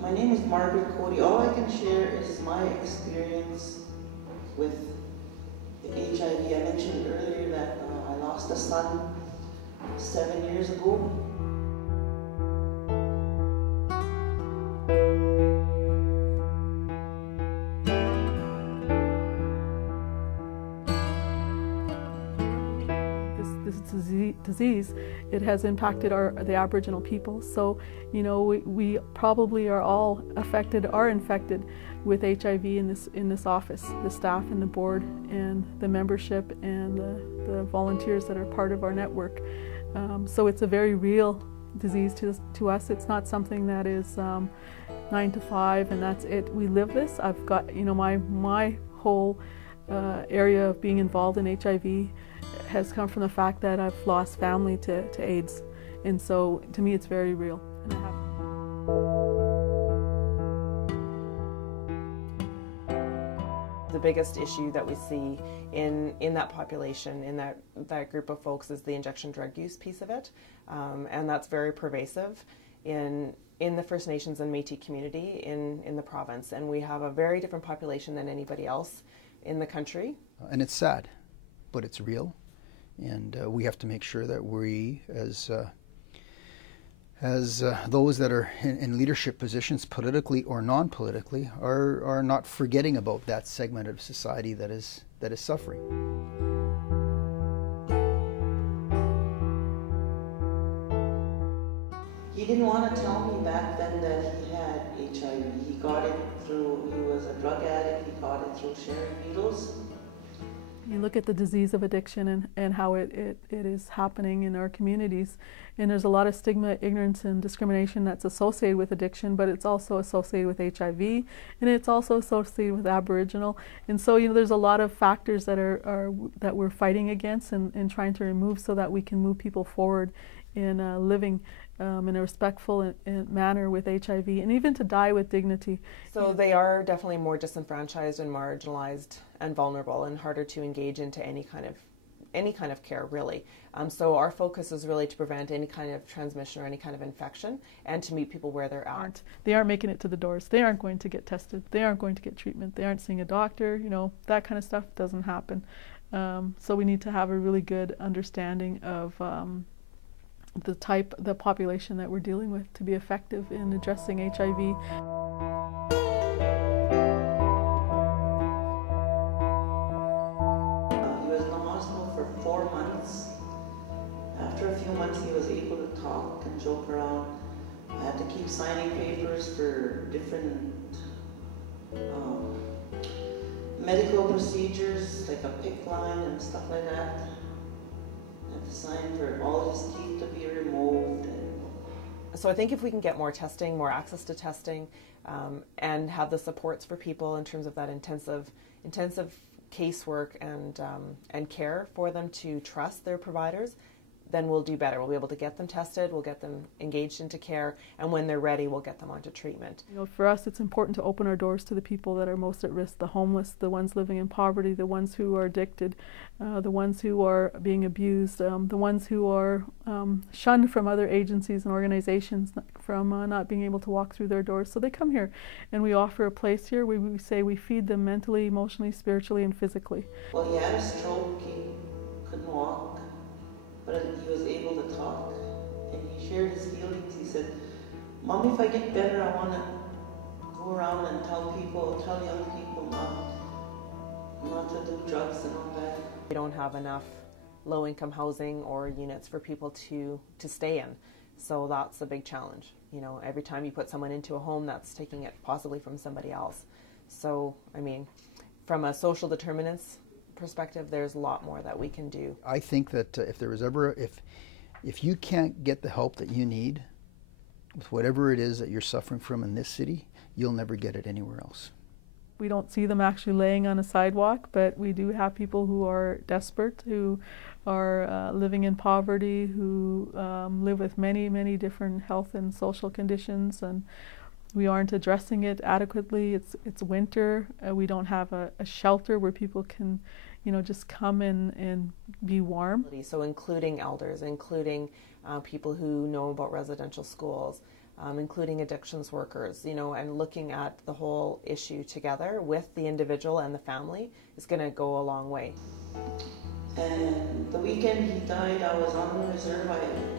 My name is Margaret Cody. All I can share is my experience with HIV. I mentioned earlier that I lost a son 7 years ago. This disease, it has impacted the Aboriginal people. So, you know, we probably are all infected with HIV in this office, the staff and the board and the membership and the volunteers that are part of our network. So it's a very real disease to us. It's not something that is 9 to 5 and that's it. We live this. I've got, you know, my whole area of being involved in HIV has come from the fact that I've lost family to AIDS, and so to me it's very real. The biggest issue that we see in that population, in that group of folks, is the injection drug use piece of it, and that's very pervasive in the First Nations and Métis community in the province, and we have a very different population than anybody else in the country. And it's sad, but it's real. And we have to make sure that we, as those that are in leadership positions, politically or non-politically, are not forgetting about that segment of society that is suffering. He didn't want to tell me back then that he had HIV. He got it through, he was a drug addict, he got it through sharing needles. You look at the disease of addiction and how it is happening in our communities, and there's a lot of stigma, ignorance, and discrimination that's associated with addiction, but it's also associated with HIV, and it's also associated with Aboriginal. And so, you know, there's a lot of factors that that we're fighting against and trying to remove so that we can move people forward in living in a respectful manner with HIV, and even to die with dignity. So they are definitely more disenfranchised and marginalized and vulnerable and harder to engage into any kind of care, really. So our focus is really to prevent any kind of transmission or any kind of infection and to meet people where they're at. They aren't making it to the doors. They aren't going to get tested. They aren't going to get treatment. They aren't seeing a doctor. You know, that kind of stuff doesn't happen. So we need to have a really good understanding of the population that we're dealing with to be effective in addressing HIV. He was in the hospital for 4 months. After a few months he was able to talk and joke around. I had to keep signing papers for different medical procedures, like a PICC line and stuff like that. To sign for all his teeth to be removed. So I think if we can get more testing, more access to testing, and have the supports for people in terms of that intensive casework and care for them to trust their providers, then we'll do better. We'll be able to get them tested, we'll get them engaged into care, and when they're ready, we'll get them onto treatment. You know, for us, it's important to open our doors to the people that are most at risk, the homeless, the ones living in poverty, the ones who are addicted, the ones who are being abused, the ones who are shunned from other agencies and organizations from not being able to walk through their doors. So they come here, and we offer a place here. We say we feed them mentally, emotionally, spiritually, and physically. Well, he had a stroke, he couldn't walk, but he was able to talk, and he shared his feelings. He said, "Mom, if I get better, I want to go around and tell young people not to do drugs and all that." We don't have enough low-income housing or units for people to stay in, so that's a big challenge. You know, every time you put someone into a home, that's taking it possibly from somebody else. So, I mean, from a social determinants perspective, there's a lot more that we can do. I think that if there was ever, if you can't get the help that you need with whatever it is that you're suffering from in this city, you'll never get it anywhere else. We don't see them actually laying on a sidewalk, but we do have people who are desperate, who are living in poverty, who live with many, many different health and social conditions, and we aren't addressing it adequately. It's winter. We don't have a shelter where people can, you know, just come and be warm. So including elders, including people who know about residential schools, including addictions workers, and looking at the whole issue together with the individual and the family is going to go a long way. And the weekend he died, I was on the reserve. I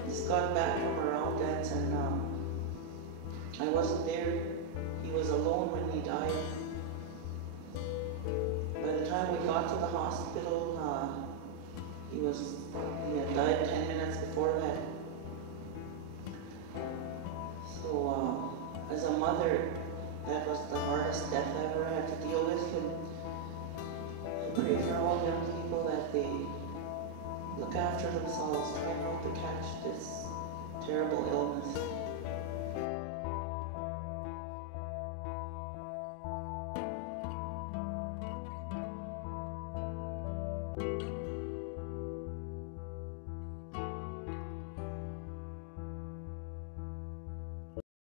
just got back from a round dance, and I wasn't there. He was alone when he died. By the time we got to the hospital, he had died 10 minutes before that. So as a mother, that was the hardest death I ever had to deal with. And I pray for all young people that they look after themselves, try not to catch this terrible illness.